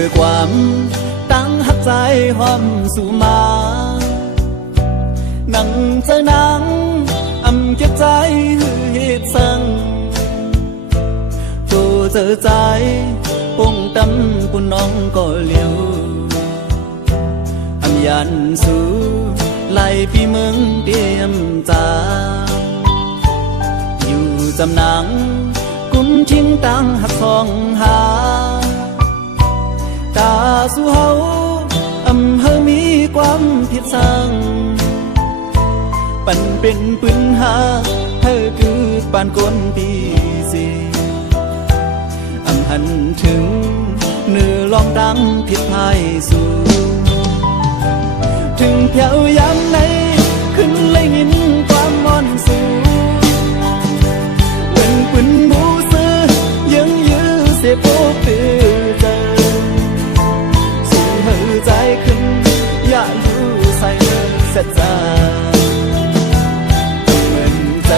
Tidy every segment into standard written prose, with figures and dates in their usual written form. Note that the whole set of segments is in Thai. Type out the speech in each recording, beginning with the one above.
คือความตั้งหักใจหอมสู่มานั่งเจอนังเก็บใจหือเหตุสั่งตัวเจอใจปงตำปุ่นน้องก็เลี้ยวยันสู่ไล่พี่เมืองเตรียมจาอยู่จำนังกุมทิ้งตั้งหักสองหาตาสู่เฮาเฮามีความผิดสั่งปันเป็นปืนหาเธอคือปานก้นปีสีหันถึงเนื้อลองดังผิดพายสู่ถึงแถวยามไหนขึ้นเลยยินความมอนสูเหมือนปืนบูซื้อยังยื้อเสียโป๊กตื่นเจอสูงมือใจขึ้นอย่าอยู่ใส่เนื้อเสียใจเหมือนใจ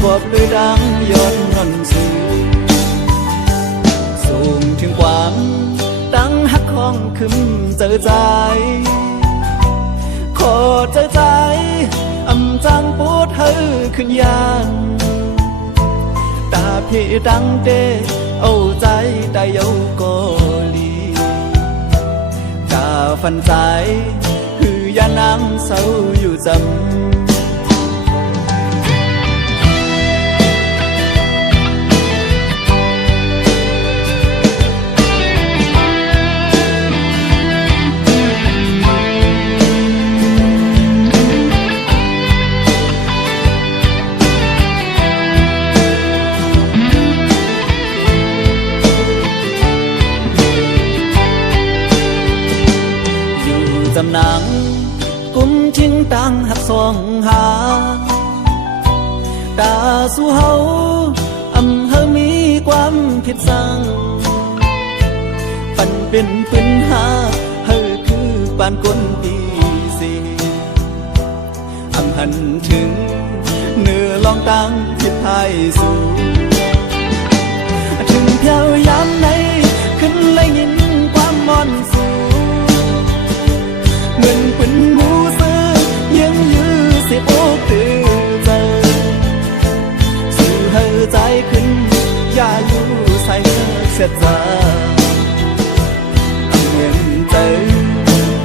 บวบด้วยดังย้อนนอนสูสูงถึงความตั้งหักของคึมเจอใจขอเจอใจจังปูดเธอขึ้นยานตาพี่ดังเดเอาใจได้เยาก็ลีกาฟันใจคือยานางเศร้าอยู่จำจำนังกุมทิ้งตั้งหักสองหาตาสู่เฮาเฮามีความผิดสั่งปันเป็นปืนหาเฮาคือปานก้นปีสีหันถึงเนื้อลองตั้งผิดพายสู่ถึงแถวยามไหนขึ้นเลยยินความมอนสู่เหมือนปืนบูซื้อยังยื้อเสียโป๊กตื่นเจอสื่อเฮอใจขึ้นอย่าอยู่ใส่เสียใจเหมือนเจอ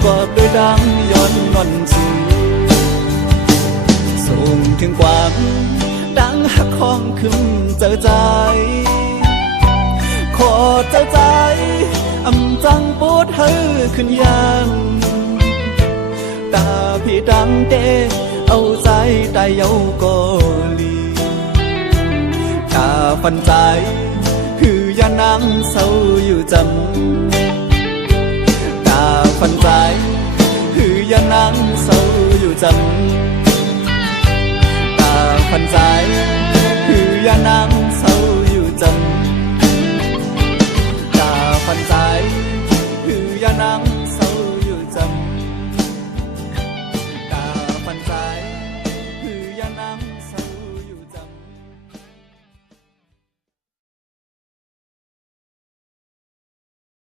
กอดด้วยดังย้อนนอนสูส่งถึงความดังหักของคึมเจอใจขอเจอใจจังปูดเฮอขึ้นยันตาพี่ดังเดเอาใจได้เยาก็ลีตาฟันใจคือยานางเศร้าอยู่จำตาฟันใจคือยานางเศร้าอยู่จำตาฟันใจคือยานาง